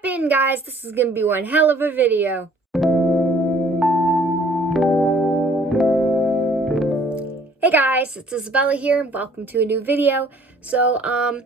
Strap in, guys. This is gonna be one hell of a video. Hey guys, it's Isabella here, and welcome to a new video. So,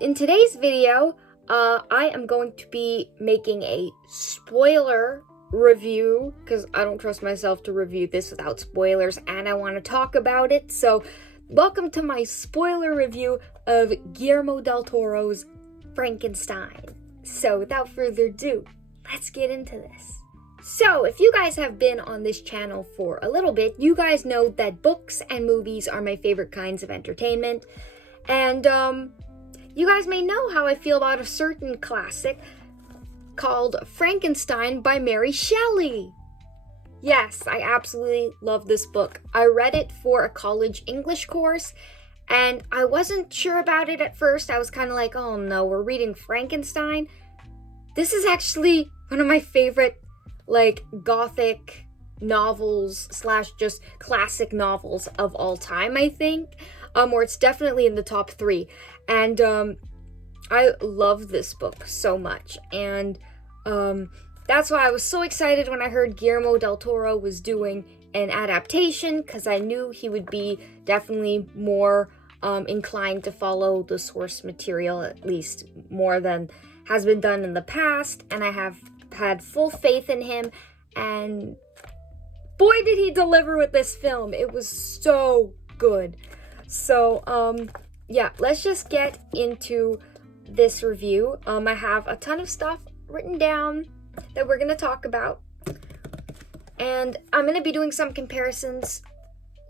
in today's video, I am going to be making a spoiler review, because I don't trust myself to review this without spoilers, and I want to talk about it. So, welcome to my spoiler review of Guillermo del Toro's Frankenstein. So, without further ado, let's get into this. So, if you guys have been on this channel for a little bit, you guys know that books and movies are my favorite kinds of entertainment. And, you guys may know how I feel about a certain classic called Frankenstein by Mary Shelley. Yes, I absolutely love this book. I read it for a college English course, and I wasn't sure about it at first. I was kind of like, oh no, we're reading Frankenstein? This is actually one of my favorite, gothic novels / just classic novels of all time, I think. Or it's definitely in the top 3. And, I love this book so much. And, that's why I was so excited when I heard Guillermo del Toro was doing an adaptation, because I knew he would be definitely more inclined to follow the source material, at least more than has been done in the past, and I have had full faith in him, and boy did he deliver with this film. It was so good. So, yeah, let's just get into this review. I have a ton of stuff written down that we're going to talk about, and I'm going to be doing some comparisons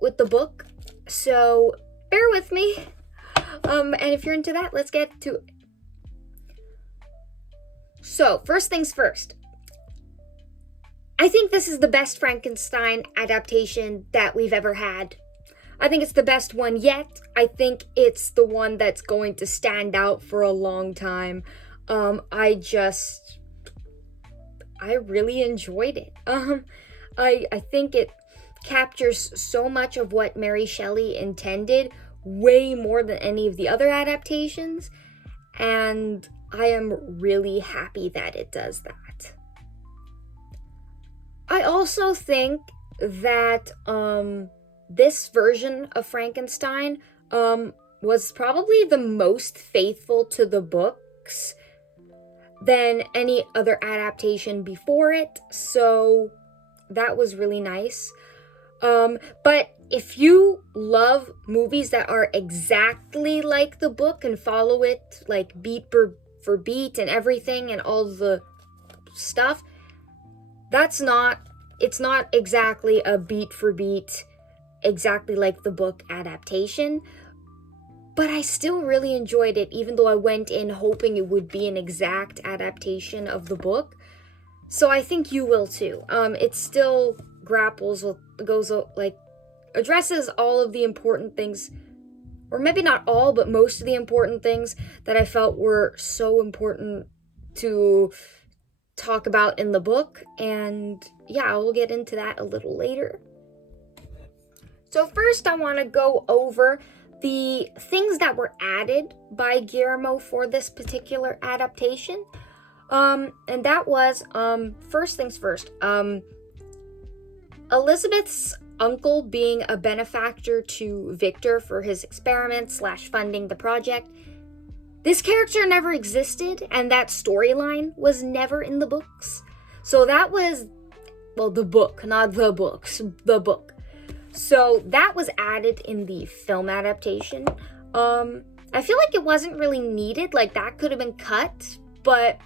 with the book, so bear with me. And if you're into that, let's get to it. So, first things first. I think this is the best Frankenstein adaptation that we've ever had. I think it's the best one yet. I think it's the one that's going to stand out for a long time. I really enjoyed it. I think it captures so much of what Mary Shelley intended, way more than any of the other adaptations, and I am really happy that it does that. I also think that this version of Frankenstein was probably the most faithful to the books than any other adaptation before it, so that was really nice. But if you love movies that are exactly like the book and follow it like beat for beat and everything and all the stuff, it's not exactly a beat for beat, exactly like the book adaptation. But I still really enjoyed it, even though I went in hoping it would be an exact adaptation of the book. So I think you will too. It still addresses all of the important things, or maybe not all, but most of the important things that I felt were so important to talk about in the book. And yeah, we'll get into that a little later. So first, I want to go over the things that were added by Guillermo for this particular adaptation. And that was, first things first, Elizabeth's uncle being a benefactor to Victor for his experiments / funding the project. This character never existed, and that storyline was never in the books. So that was, well, the book, not the books, the book. So that was added in the film adaptation. I feel like it wasn't really needed, like that could have been cut, but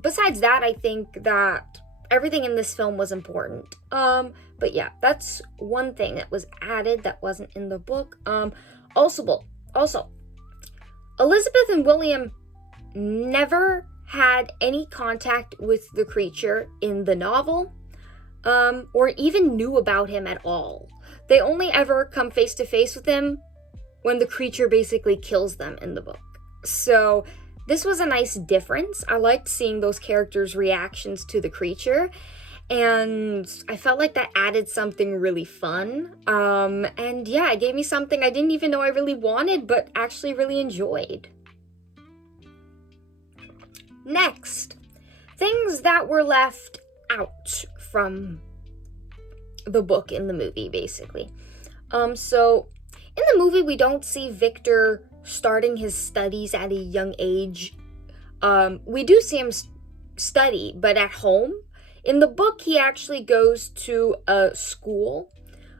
besides that, I think that everything in this film was important. But yeah, that's one thing that was added that wasn't in the book. Also, Elizabeth and William never had any contact with the creature in the novel, or even knew about him at all. They only ever come face to face with him when the creature basically kills them in the book. So this was a nice difference. I liked seeing those characters' reactions to the creature, and I felt like that added something really fun. And yeah, it gave me something I didn't even know I really wanted, but actually really enjoyed. Next, things that were left out from the book in the movie, basically. So in the movie, we don't see Victor starting his studies at a young age. We do see him study, but at home. In the book, he actually goes to a school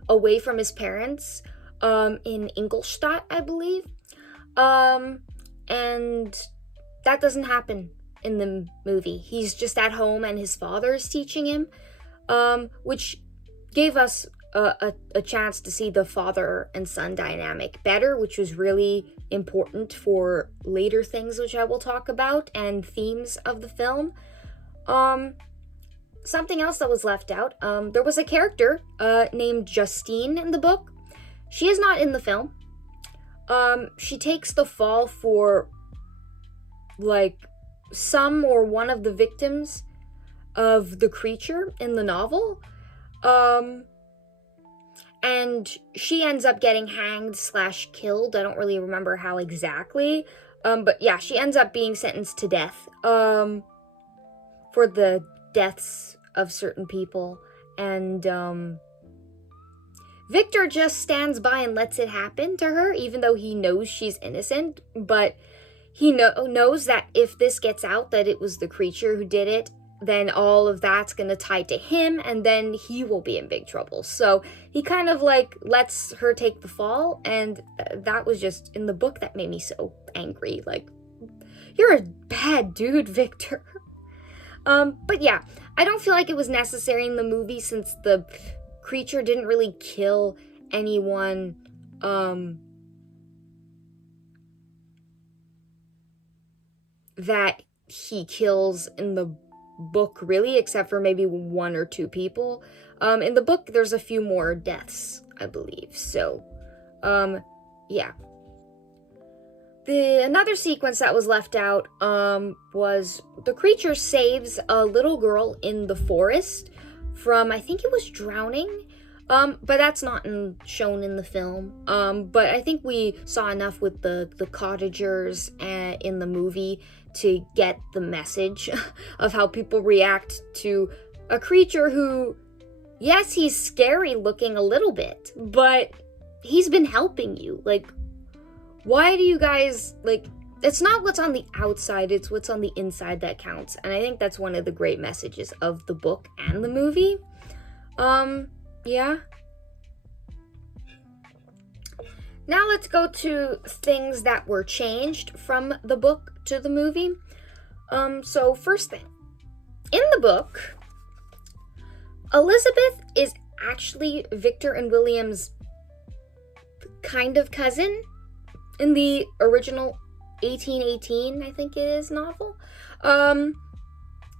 away from his parents, in Ingolstadt, I believe. And that doesn't happen in the movie. He's just at home and his father is teaching him, which gave us a chance to see the father and son dynamic better, which was really important for later things, which I will talk about, and themes of the film. Something else that was left out, there was a character named Justine in the book. She is not in the film. She takes the fall for, like, some or one of the victims of the creature in the novel. And she ends up getting hanged / killed. I don't really remember how exactly. But yeah, she ends up being sentenced to death, for the deaths of certain people. And, Victor just stands by and lets it happen to her, even though he knows she's innocent. But he knows that if this gets out that it was the creature who did it, then all of that's going to tie to him, and then he will be in big trouble. So he kind of, like, lets her take the fall, and that was just, in the book, that made me so angry. Like, you're a bad dude, Victor. But yeah, I don't feel like it was necessary in the movie, since the creature didn't really kill anyone, that he kills in the book, really, except for maybe 1 or 2 people. In the book, there's a few more deaths, I believe. So, yeah. Another sequence that was left out, was the creature saves a little girl in the forest from, I think it was drowning. But that's not shown in the film. But I think we saw enough with the cottagers in the movie to get the message of how people react to a creature who, yes, he's scary looking a little bit, but he's been helping you. Like, why do you guys, like, it's not what's on the outside, it's what's on the inside that counts. And I think that's one of the great messages of the book and the movie. Yeah. Now let's go to things that were changed from the book to the movie. So first thing, in the book, Elizabeth is actually Victor and William's kind of cousin in the original 1818, I think it is, novel.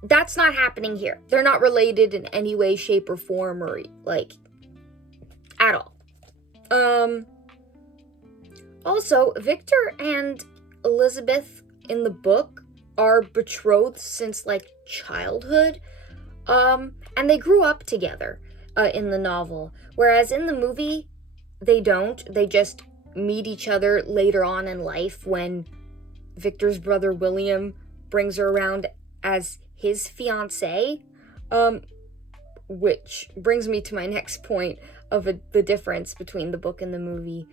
That's not happening here. They're not related in any way, shape, or form, or, like, at all. Also, Victor and Elizabeth in the book are betrothed since, like, childhood. And they grew up together in the novel. Whereas in the movie, they don't. They just meet each other later on in life when Victor's brother William brings her around as his fiancée. Which brings me to my next point of the difference between the book and the movie.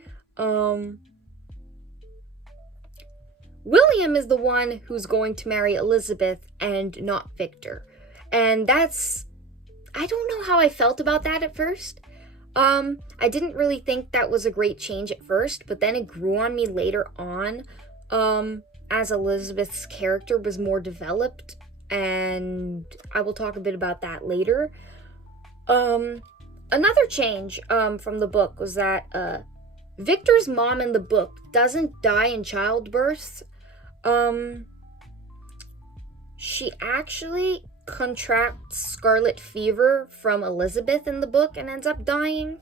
William is the one who's going to marry Elizabeth and not Victor. And that's, I don't know how I felt about that at first. I didn't really think that was a great change at first, but then it grew on me later on, as Elizabeth's character was more developed, and I will talk a bit about that later. Another change, from the book was that, Victor's mom in the book doesn't die in childbirth. She actually contracts scarlet fever from Elizabeth in the book and ends up dying.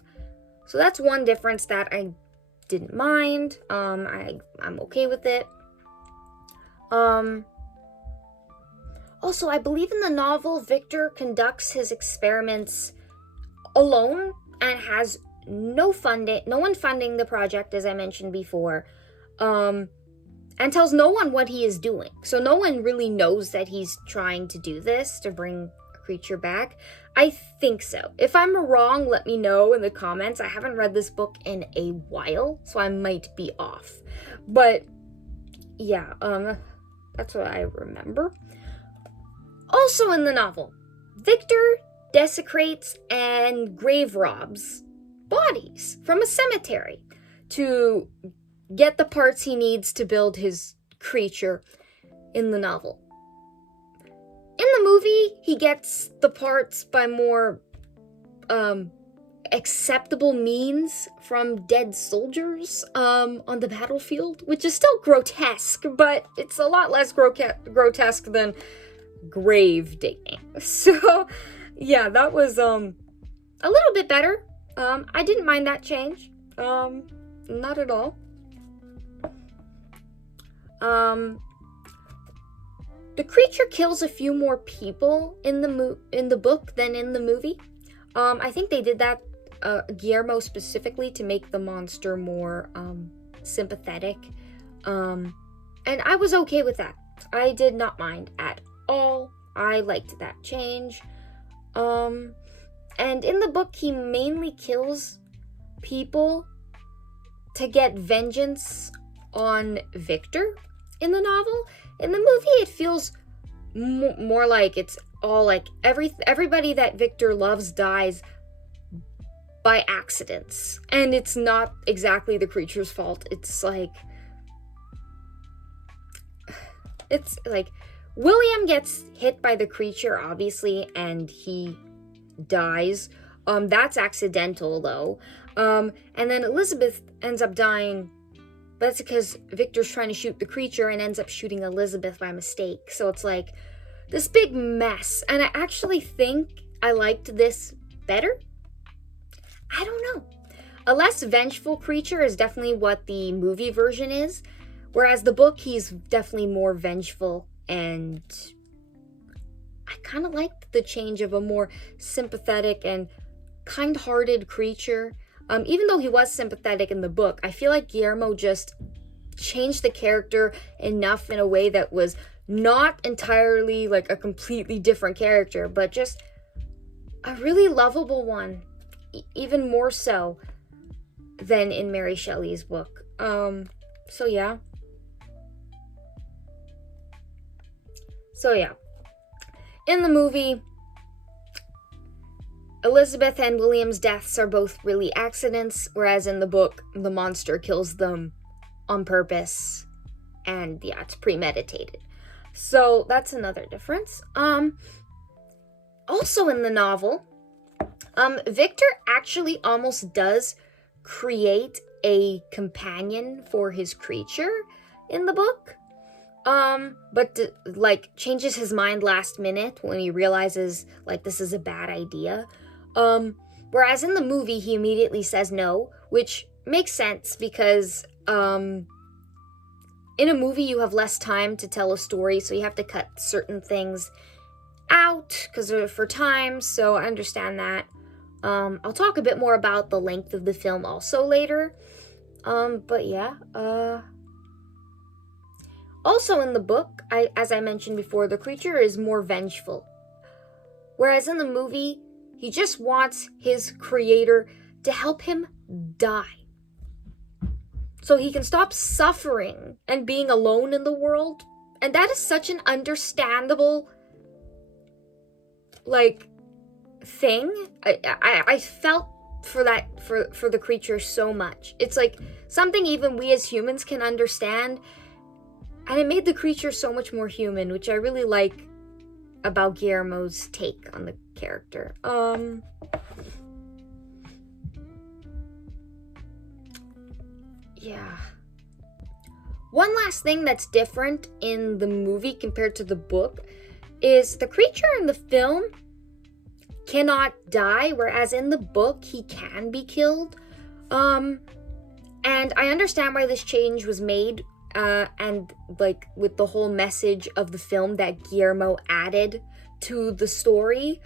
So that's one difference that I didn't mind. I'm okay with it. Also, I believe in the novel, Victor conducts his experiments alone and has no one funding the project, as I mentioned before. and tells no one what he is doing. So no one really knows that he's trying to do this to bring a creature back. I think so. If I'm wrong, let me know in the comments. I haven't read this book in a while, so I might be off. But yeah, that's what I remember. Also in the novel, Victor desecrates and grave robs bodies from a cemetery to get the parts he needs to build his creature in the novel. In the movie, he gets the parts by more acceptable means from dead soldiers on the battlefield, which is still grotesque, but it's a lot less grotesque than grave digging. So yeah, that was a little bit better. I didn't mind that change. Not at all. The creature kills a few more people in the book than in the movie. I think they did that, Guillermo specifically, to make the monster more sympathetic. And I was okay with that. I did not mind at all. I liked that change. And in the book, he mainly kills people to get vengeance on Victor. In the novel, in the movie, it feels more like it's all like everybody that Victor loves dies by accidents, and it's not exactly the creature's fault. It's like William gets hit by the creature, obviously, and he dies. That's accidental though. And then Elizabeth ends up dying. But that's because Victor's trying to shoot the creature and ends up shooting Elizabeth by mistake. So it's like this big mess. And I actually think I liked this better. I don't know. A less vengeful creature is definitely what the movie version is. Whereas the book, he's definitely more vengeful. And I kind of liked the change of a more sympathetic and kind-hearted creature. Even though he was sympathetic in the book, I feel like Guillermo just changed the character enough in a way that was not entirely like a completely different character, but just a really lovable one, even more so than in Mary Shelley's book. So yeah. In the movie, Elizabeth and William's deaths are both really accidents, whereas in the book, the monster kills them on purpose, and yeah, it's premeditated. So that's another difference. Also in the novel, Victor actually almost does create a companion for his creature in the book, but changes his mind last minute when he realizes like this is a bad idea. Whereas in the movie, he immediately says no, which makes sense because, in a movie, you have less time to tell a story, so you have to cut certain things out because for time, so I understand that. I'll talk a bit more about the length of the film also later. But yeah, also in the book, as I mentioned before, the creature is more vengeful. Whereas in the movie, he just wants his creator to help him die. So he can stop suffering and being alone in the world. And that is such an understandable, thing. I felt for that, for the creature so much. It's like something even we as humans can understand. And it made the creature so much more human, which I really like about Guillermo's take on the character. Yeah. One last thing that's different in the movie compared to the book is the creature in the film cannot die, whereas in the book he can be killed. And I understand why this change was made, and with the whole message of the film that Guillermo added to the story,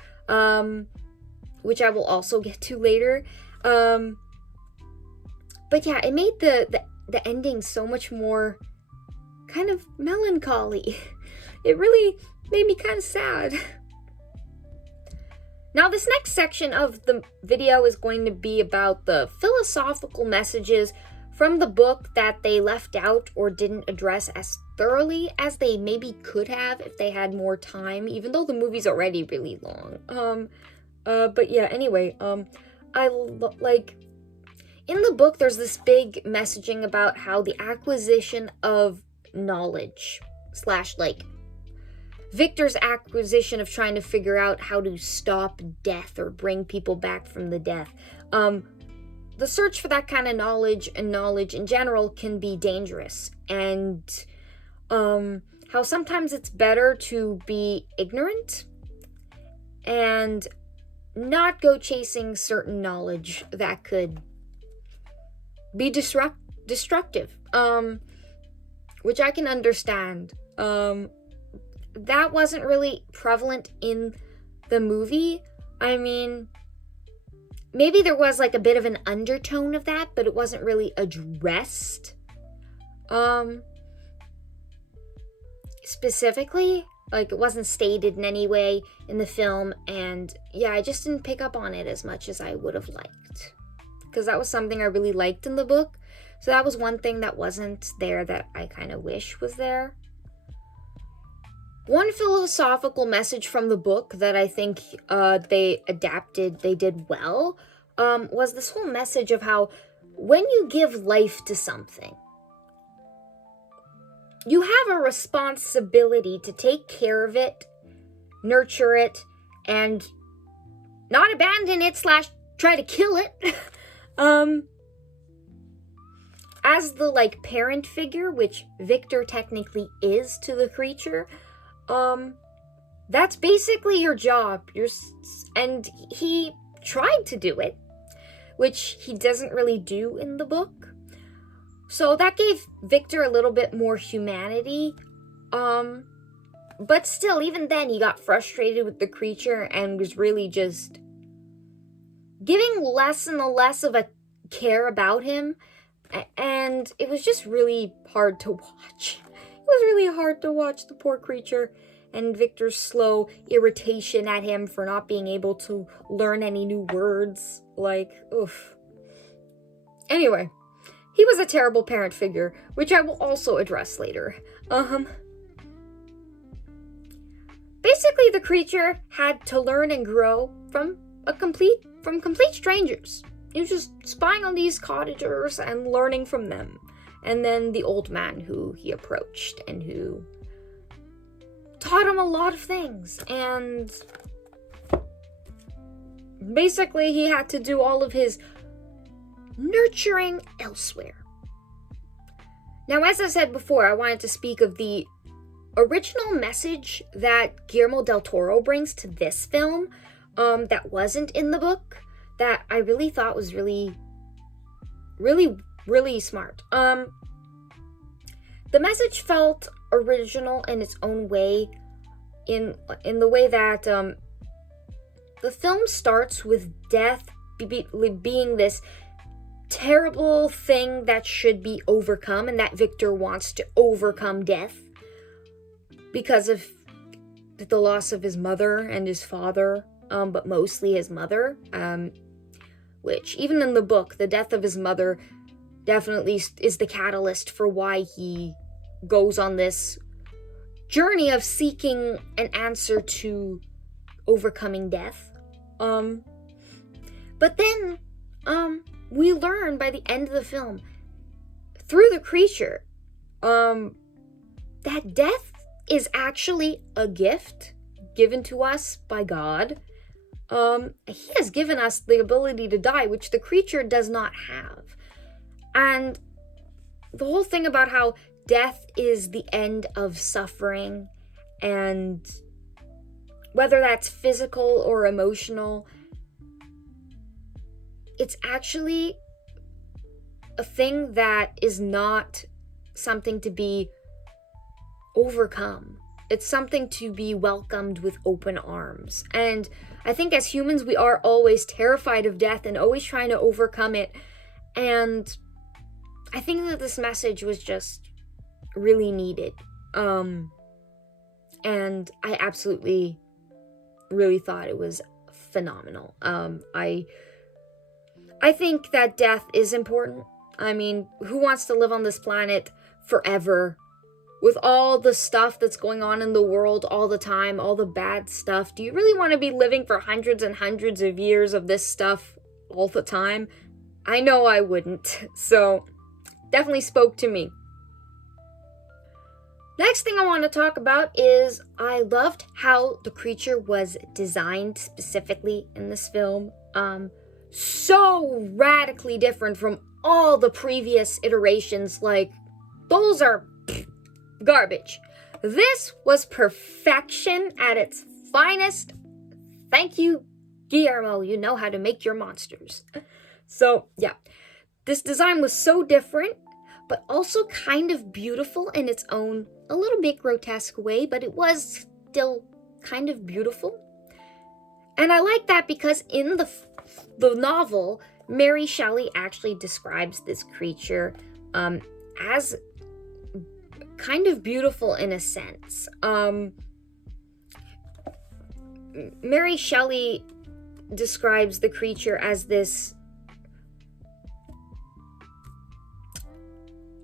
which I will also get to later. But yeah, it made the ending so much more kind of melancholy. It really made me kind of sad. Now, this next section of the video is going to be about the philosophical messages from the book that they left out or didn't address as thoroughly as they maybe could have if they had more time, even though the movie's already really long. But yeah, anyway, like, in the book, there's this big messaging about how the acquisition of knowledge / like, Victor's acquisition of trying to figure out how to stop death or bring people back from the death. The search for that kind of knowledge and knowledge in general can be dangerous. And how sometimes it's better to be ignorant and not go chasing certain knowledge that could be destructive. Which I can understand. That wasn't really prevalent in the movie. I mean, maybe there was like a bit of an undertone of that, but it wasn't really addressed specifically. Like, it wasn't stated in any way in the film, and yeah, I just didn't pick up on it as much as I would have liked, because that was something I really liked in the book. So that was one thing that wasn't there that I kind of wish was there. One philosophical message from the book that I think they did well, was this whole message of how when you give life to something, you have a responsibility to take care of it, nurture it, and not abandon it / try to kill it. As the, like, parent figure, which Victor technically is to the creature, that's basically your job. And he tried to do it, which he doesn't really do in the book. So that gave Victor a little bit more humanity. But still, even then, he got frustrated with the creature and was really just giving less and less of a care about him. And it was just really hard to watch. It was really hard to watch the poor creature and Victor's slow irritation at him for not being able to learn any new words. Like, oof. Anyway, he was a terrible parent figure, which I will also address later. Basically, the creature had to learn and grow from complete strangers. He was just spying on these cottagers and learning from them. And then the old man who he approached and who taught him a lot of things. And basically he had to do all of his nurturing elsewhere. Now, as I said before, I wanted to speak of the original message that Guillermo del Toro brings to this film, that wasn't in the book, that I really thought was really, really, really smart. The message felt original in its own way, in the way that the film starts with death being this terrible thing that should be overcome, and that Victor wants to overcome death because of the loss of his mother and his father, but mostly his mother, which even in the book, the death of his mother definitely is the catalyst for why he goes on this journey of seeking an answer to overcoming death. But then we learn by the end of the film, through the creature, that death is actually a gift given to us by God. He has given us the ability to die, which the creature does not have. And the whole thing about how death is the end of suffering, and whether that's physical or emotional, it's actually a thing that is not something to be overcome. It's something to be welcomed with open arms. And I think as humans, we are always terrified of death and always trying to overcome it. And I think that this message was just really needed. And I absolutely really thought it was phenomenal. I think that death is important. I mean, who wants to live on this planet forever with all the stuff that's going on in the world all the time, all the bad stuff? Do you really want to be living for hundreds and hundreds of years of this stuff all the time? I know I wouldn't. So, definitely spoke to me. Next thing I want to talk about is I loved how the creature was designed specifically in this film. So radically different from all the previous iterations. Like, those are garbage. This was perfection at its finest. Thank you, Guillermo. You know how to make your monsters. So, yeah. This design was so different, but also kind of beautiful in its own, a little bit grotesque way, but it was still kind of beautiful. And I like that because in the novel, Mary Shelley actually describes this creature as kind of beautiful in a sense. Mary Shelley describes the creature as this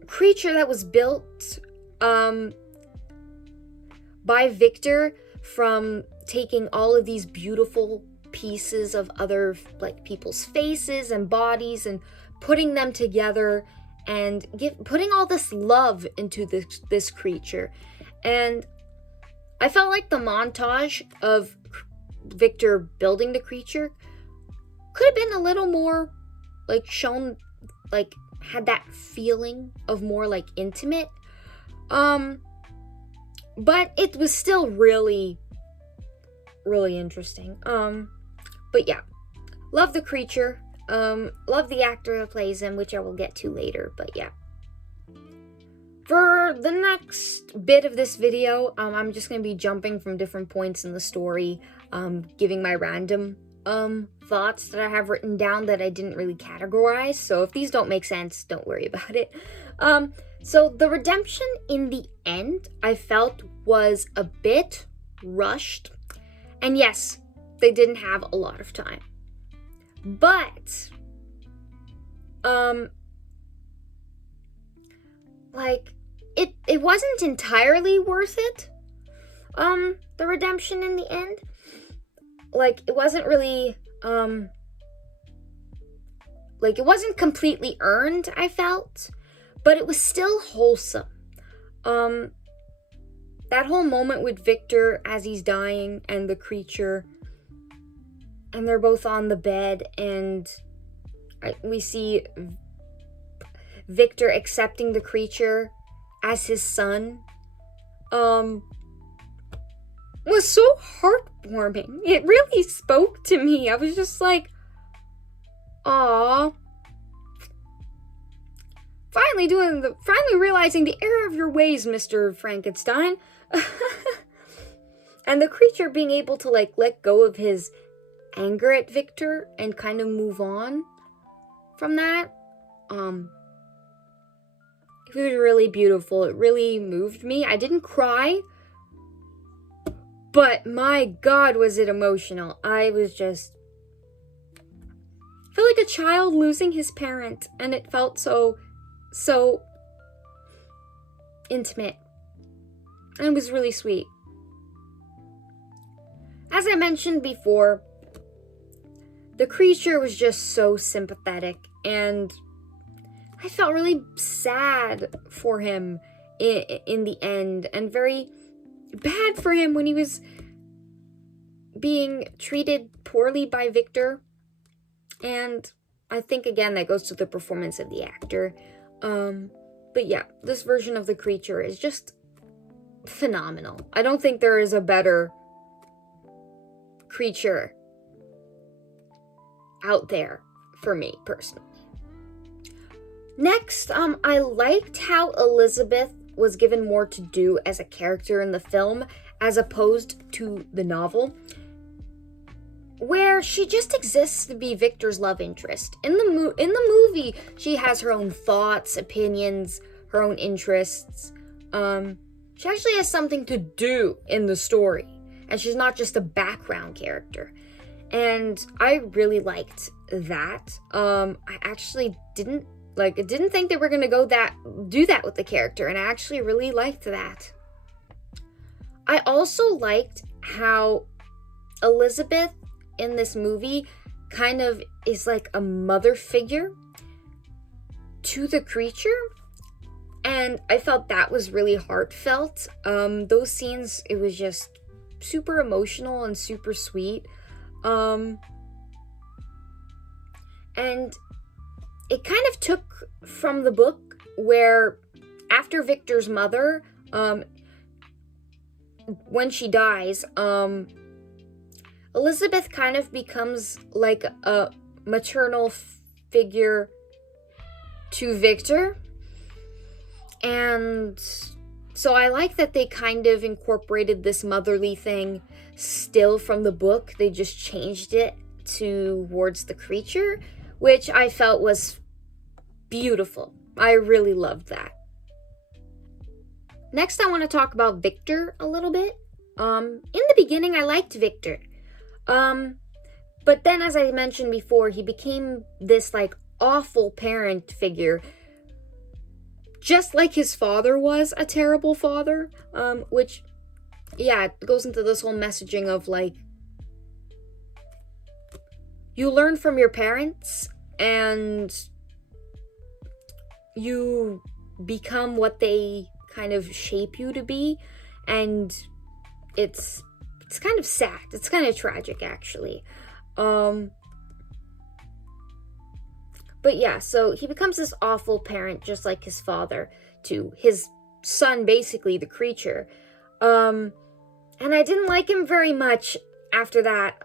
creature that was built by Victor from taking all of these beautiful pieces of other like people's faces and bodies and putting them together and putting all this love into this creature. And I felt like the montage of Victor building the creature could have been a little more like shown, like had that feeling of more like intimate. But it was still really, really interesting. But yeah, love the creature. Love the actor that plays him, which I will get to later, but yeah. For the next bit of this video, I'm just going to be jumping from different points in the story, giving my random thoughts that I have written down that I didn't really categorize. So if these don't make sense, don't worry about it. So the redemption in the end, I felt was a bit rushed. And yes, they didn't have a lot of time. But, like, it wasn't entirely worth it, the redemption in the end. Like, it wasn't really, like, it wasn't completely earned, I felt, but it was still wholesome. That whole moment with Victor as he's dying and the creature, and they're both on the bed, and we see Victor accepting the creature as his son, was so heartwarming. It really spoke to me. I was just like, aww. Finally realizing the error of your ways, Mr. Frankenstein. And the creature being able to, like, let go of his anger at Victor and kind of move on from that. It was really beautiful. It really moved me. I didn't cry, but my God, was it emotional. I was just, I felt like a child losing his parent, and it felt so intimate. And it was really sweet. As I mentioned before, the creature was just so sympathetic, and I felt really sad for him in the end, and very bad for him when he was being treated poorly by Victor. And I think, again, that goes to the performance of the actor. But yeah, this version of the creature is just phenomenal. I don't think there is a better creature out there for me personally. Next, I liked how Elizabeth was given more to do as a character in the film as opposed to the novel, where she just exists to be Victor's love interest. In the movie, she has her own thoughts, opinions, her own interests. She actually has something to do in the story, and she's not just a background character. And I really liked that. I actually didn't think they were gonna do that with the character, and I actually really liked that. I also liked how Elizabeth in this movie kind of is like a mother figure to the creature, and I felt that was really heartfelt. Those scenes, it was just super emotional and super sweet. And it kind of took from the book where after Victor's mother, when she dies, Elizabeth kind of becomes like a maternal figure to Victor. And so I like that they kind of incorporated this motherly thing still from the book. They just changed it towards the creature, which I felt was beautiful. I really loved that. Next, I want to talk about Victor a little bit. In the beginning, I liked Victor. But then, as I mentioned before, he became this, like, awful parent figure. Just like his father was a terrible father. Which, yeah, it goes into this whole messaging of, like, you learn from your parents, and you become what they kind of shape you to be, and it's kind of sad. It's kind of tragic, actually. But yeah, so he becomes this awful parent, just like his father, to his son, basically, the creature. And I didn't like him very much after that,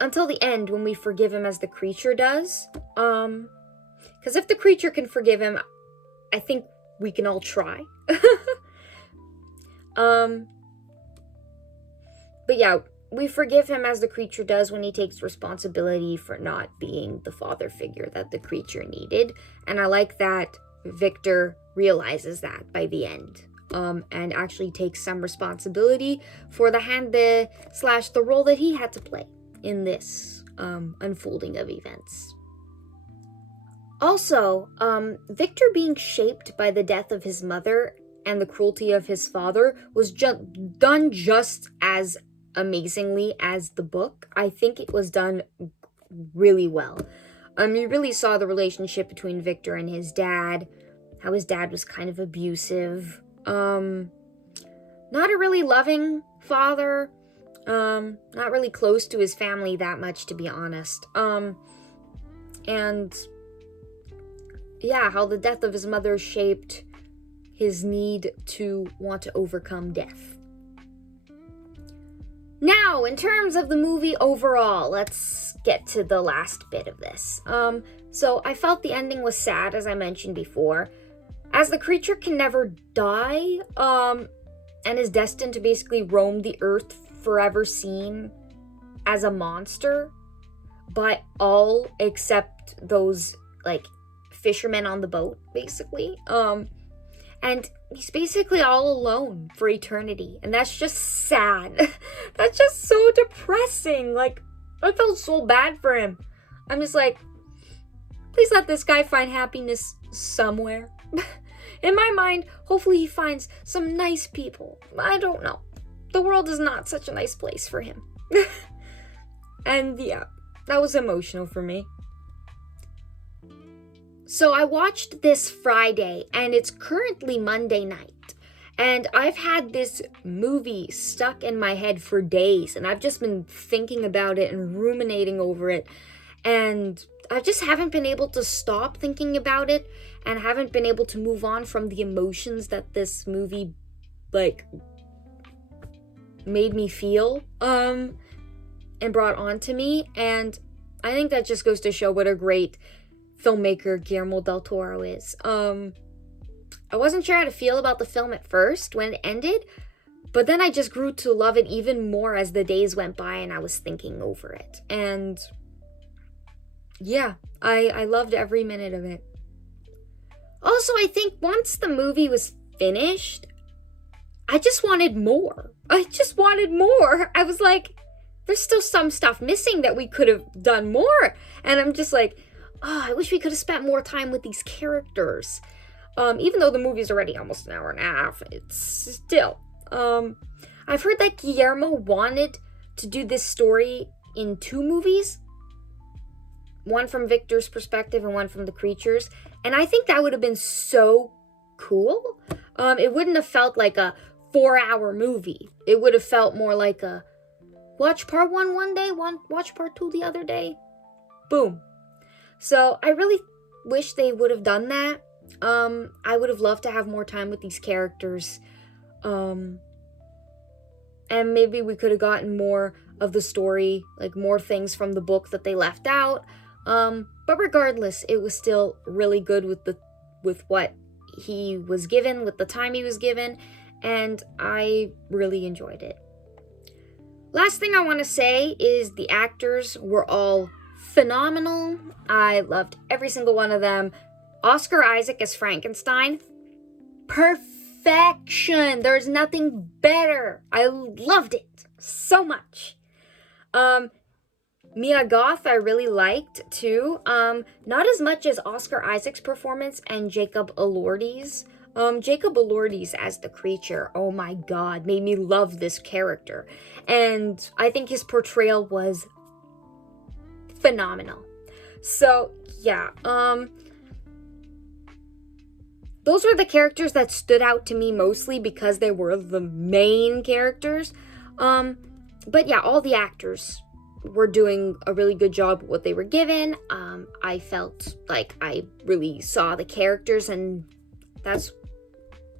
until the end, when we forgive him as the creature does. Because if the creature can forgive him, I think we can all try. But yeah, we forgive him as the creature does when he takes responsibility for not being the father figure that the creature needed. And I like that Victor realizes that by the end, and actually takes some responsibility for the role that he had to play in this unfolding of events. Also, Victor being shaped by the death of his mother and the cruelty of his father was done just as amazingly as the book. I think it was done really well. You really saw the relationship between Victor and his dad, how his dad was kind of abusive, not a really loving father, not really close to his family that much, to be honest. And yeah, how the death of his mother shaped his need to want to overcome death. Now, in terms of the movie overall, let's get to the last bit of this. So I felt the ending was sad, as I mentioned before. As the creature can never die, and is destined to basically roam the earth forever seen as a monster by all except those, like, fishermen on the boat, basically. And he's basically all alone for eternity. And that's just sad. That's just so depressing. Like, I felt so bad for him. I'm just like, please let this guy find happiness somewhere. In my mind, hopefully he finds some nice people. I don't know. The world is not such a nice place for him. And yeah, that was emotional for me. So I watched this Friday, and it's currently Monday night. And I've had this movie stuck in my head for days, and I've just been thinking about it and ruminating over it. And I just haven't been able to stop thinking about it, and haven't been able to move on from the emotions that this movie, like, made me feel, and brought on to me. And I think that just goes to show what a great filmmaker Guillermo del Toro is. I wasn't sure how to feel about the film at first when it ended, but then I just grew to love it even more as the days went by and I was thinking over it. And yeah, I loved every minute of it. Also, I think once the movie was finished, I just wanted more. I just wanted more. I was like, there's still some stuff missing that we could have done more. And I'm just like, oh, I wish we could have spent more time with these characters. Even though the movie's already almost an hour and a half, it's still. I've heard that Guillermo wanted to do this story in 2 movies. One from Victor's perspective and one from the creatures. And I think that would have been so cool. It wouldn't have felt like a 4-hour movie. It would have felt more like a watch part 1 one day, watch part 2 the other day. Boom. So I really wish they would have done that. I would have loved to have more time with these characters. And maybe we could have gotten more of the story, like more things from the book that they left out. But regardless, it was still really good with what he was given, with the time he was given, and I really enjoyed it. Last thing I want to say is the actors were all phenomenal. I loved every single one of them. Oscar Isaac as Frankenstein, perfection. There's nothing better. I loved it so much. Mia Goth I really liked too. Not as much as Oscar Isaac's performance and Jacob Elordi's. Jacob Elordi's as the creature, oh my god, made me love this character. And I think his portrayal was phenomenal. So, yeah, those were the characters that stood out to me mostly because they were the main characters. But yeah, all the actors were doing a really good job with what they were given. I felt like I really saw the characters, and that's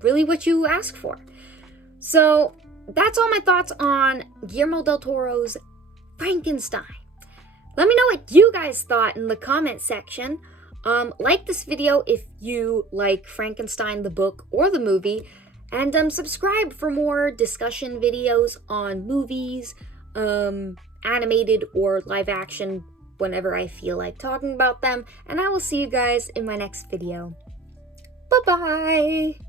really what you ask for. So that's all my thoughts on Guillermo del Toro's Frankenstein. Let me know what you guys thought in the comment section. Like this video if you like Frankenstein the book or the movie, and subscribe for more discussion videos on movies, animated or live action, whenever I feel like talking about them, and I will see you guys in my next video. Bye-bye!